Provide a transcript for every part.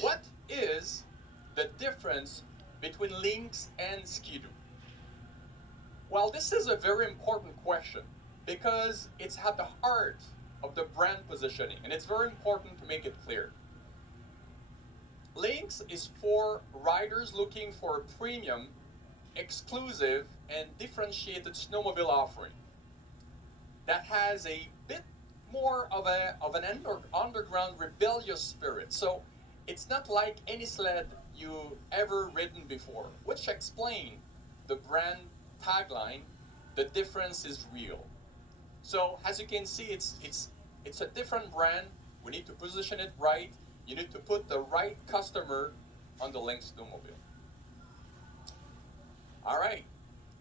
What is the difference between Lynx and Ski-Doo? Well, this is a very important question because it's at the heart of the brand positioning, and it's very important to make it clear. Lynx is for riders looking for a premium, exclusive, and differentiated snowmobile offering that has a bit more of an underground rebellious spirit. So it's not like any sled you ever ridden before, which explain the brand tagline, the difference is real. So as you can see, it's a different brand. We need to position it right. You need to put the right customer on the Lynx snowmobile. All right,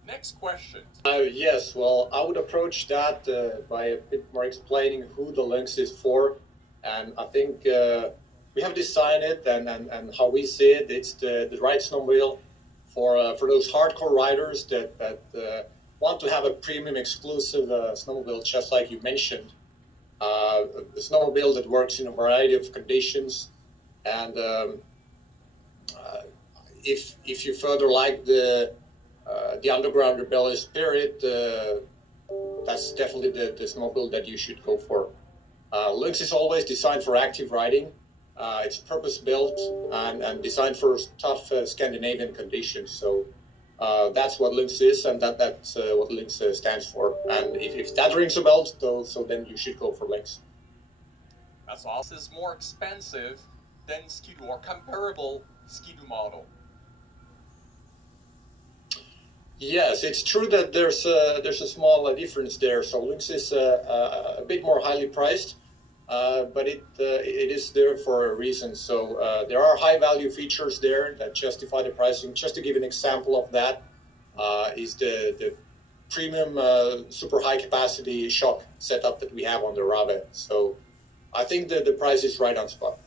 next question. Yes, well, I would approach that by a bit more explaining who the Lynx is for. And I think we have designed it and how we see it. It's the right snowmobile for those hardcore riders that want to have a premium exclusive snowmobile, just like you mentioned. A snowmobile that works in a variety of conditions. And if you further like the underground rebellious spirit, that's definitely the snowmobile that you should go for. Lynx is always designed for active riding. It's purpose-built and designed for tough Scandinavian conditions. So that's what Lynx is, and that's what Lynx stands for. And if that rings a bell, so then you should go for Lynx. That's all. This is more expensive than Ski-Doo or comparable Ski-Doo model. Yes, it's true that there's a small difference there. So Lynx is a bit more highly priced, but it is there for a reason. So there are high value features there that justify the pricing. Just to give an example of that, is the premium super high capacity shock setup that we have on the Rave. So I think that the price is right on spot.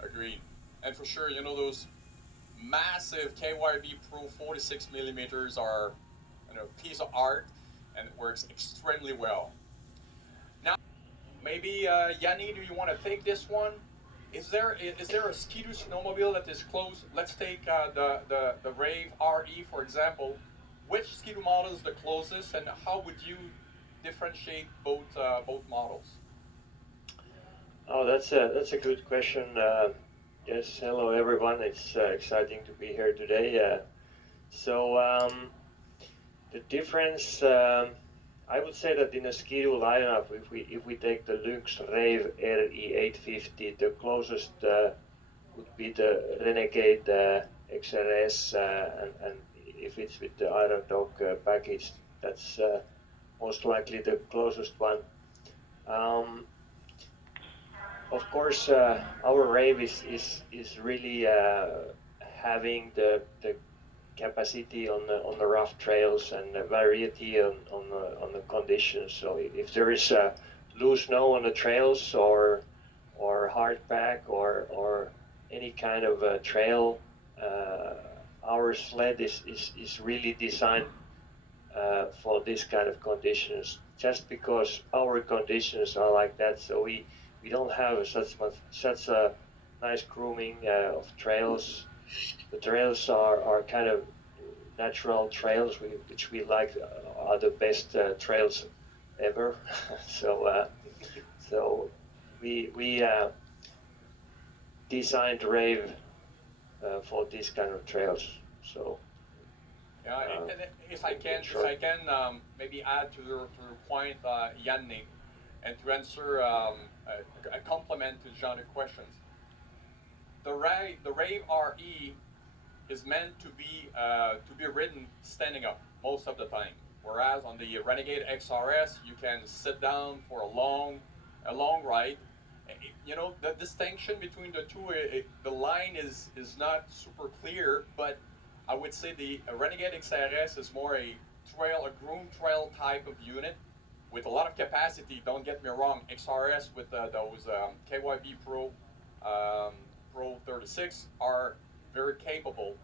Agreed. And for sure, you know, those massive KYB Pro 46 millimeters are, you know, a piece of art, and it works extremely well. Now, maybe Yanni, do you want to take this one? Is there a Ski-Doo snowmobile that is close? Let's take the Rave RE for example. Which Ski-Doo model is the closest, and how would you differentiate both models? Oh, that's a good question. Yes, hello everyone. It's exciting to be here today. The difference, I would say that in a Ski-Doo lineup, if we take the Lynx Rave RE850, the closest would be the Renegade XRS, and if it's with the Iron Dog package, that's most likely the closest one. Of course, our Rave is really having the capacity on the rough trails and the variety on the conditions. So if there is loose snow on the trails or hard pack or any kind of trail, our sled is really designed for this kind of conditions. Just because our conditions are like that, so we don't have such a nice grooming of trails. The trails are kind of natural trails, which we like are the best trails ever. So we designed Rave for these kind of trails. So yeah, and if I can maybe add to your point, Yanni, and to answer a compliment to Jean's questions. The Rave RE is meant to be ridden standing up most of the time, whereas on the Renegade XRS you can sit down for a long ride. You know, the distinction between the two, the line is not super clear, but I would say the Renegade XRS is more a groomed trail type of unit with a lot of capacity. Don't get me wrong, XRS with those KYB Pro 36 are very capable,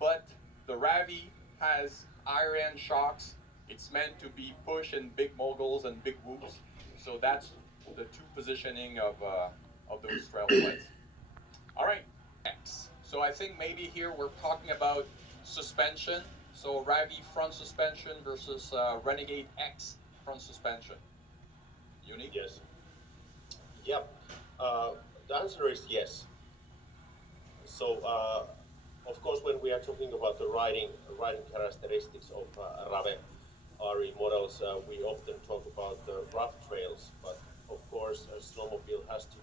but the Ravi has higher end shocks. It's meant to be pushed in big moguls and big whoops, so that's the two positioning of those trail sleds. think maybe here we're talking about suspension. So Rave front suspension versus Renegade X front suspension. Unique? Yes. Yep. The answer is yes. So, of course, when we are talking about the riding characteristics of Rave RE models, we often talk about the rough trails, but of course, a snowmobile has to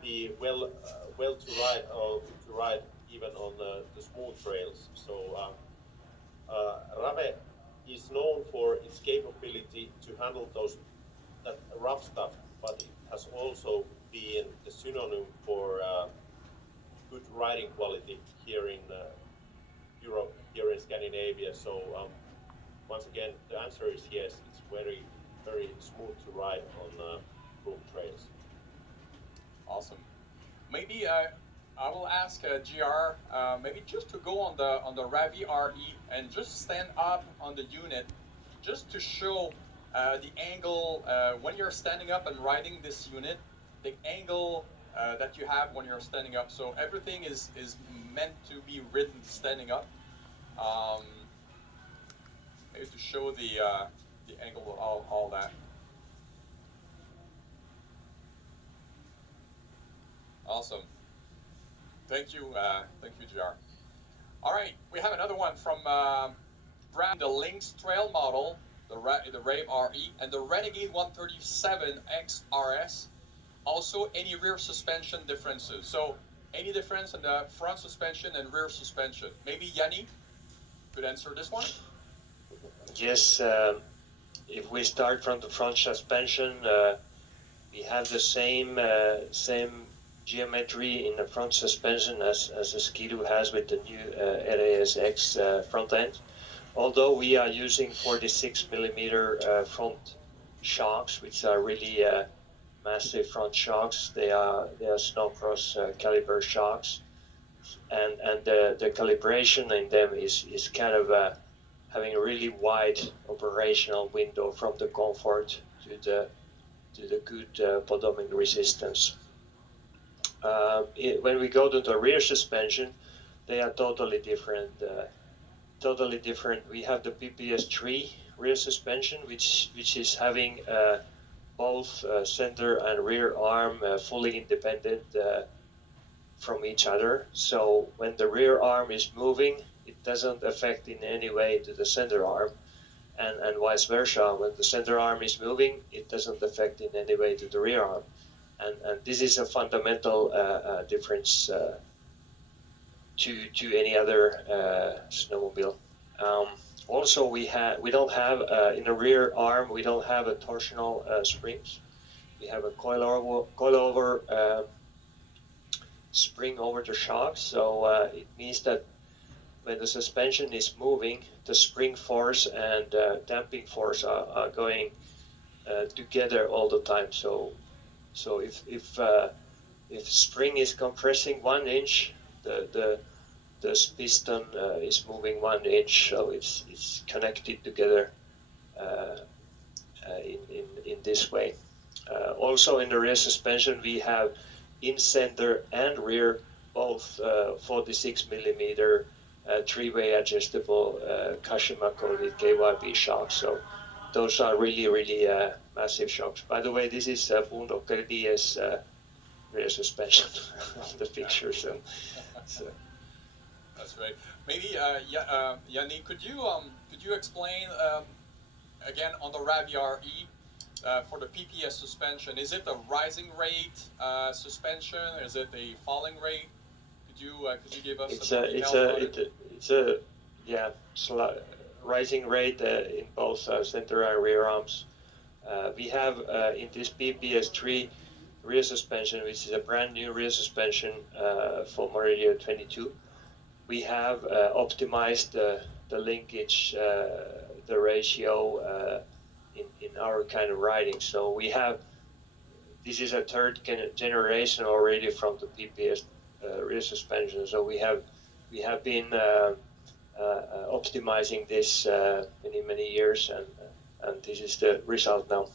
be well to ride even on the smooth trails. So, Rave is known for its capability to handle that rough stuff, but it has also been the synonym for good riding quality here in Europe, here in Scandinavia. So once again, the answer is yes. It's very, very smooth to ride on road trails. Awesome. Maybe I will ask GR maybe just to go on the Rave RE and just stand up on the unit, just to show the angle when you're standing up and riding this unit, the angle that you have when you're standing up. So everything is meant to be ridden standing up. Maybe to show the angle of all that. Awesome. Thank you, GR. All right, we have another one from Brand, the Lynx Trail model, the Rave RE, and the Renegade 137 XRS. Also, any rear suspension differences. So, any difference in the front suspension and rear suspension? Maybe Yanni could answer this one. Yes, if we start from the front suspension, we have the same geometry in the front suspension as the Ski-Doo has with the new RAS-X front end. Although we are using 46mm front shocks, which are really massive front shocks. They are snowcross caliber shocks, and the calibration in them is kind of having a really wide operational window from the comfort to the good bottoming resistance. When we go to the rear suspension, they are totally different. We have the PPS3 rear suspension, which is having both center and rear arm fully independent from each other. So when the rear arm is moving, it doesn't affect in any way to the center arm, and vice versa. When the center arm is moving, it doesn't affect in any way to the rear arm. And this is a fundamental difference to any other snowmobile. Also, we don't have in the rear arm, we don't have a torsional springs. We have a coilover spring over the shock. So it means that when the suspension is moving, the spring force and damping force are going together all the time. So if spring is compressing 1 inch, the piston is moving 1 inch, so it's connected together in this way. Also in the rear suspension, we have in center and rear both 46mm three-way adjustable Kashima coated KYB shocks. So those are really massive shocks. By the way, this is Boondocker DS rear suspension of the picture. So. That's right. Maybe Yanni, could you explain again on the Rave RE for the PPS suspension? Is it a rising rate suspension? Is it a falling rate? Could you give us some details? It's a rising rate in both center and rear arms. We have in this PPS3 rear suspension, which is a brand new rear suspension for model year 22. We have optimized the linkage, the ratio in our kind of riding. So this is a third generation already from the PPS rear suspension. So we have been optimizing this many years, and this is the result now.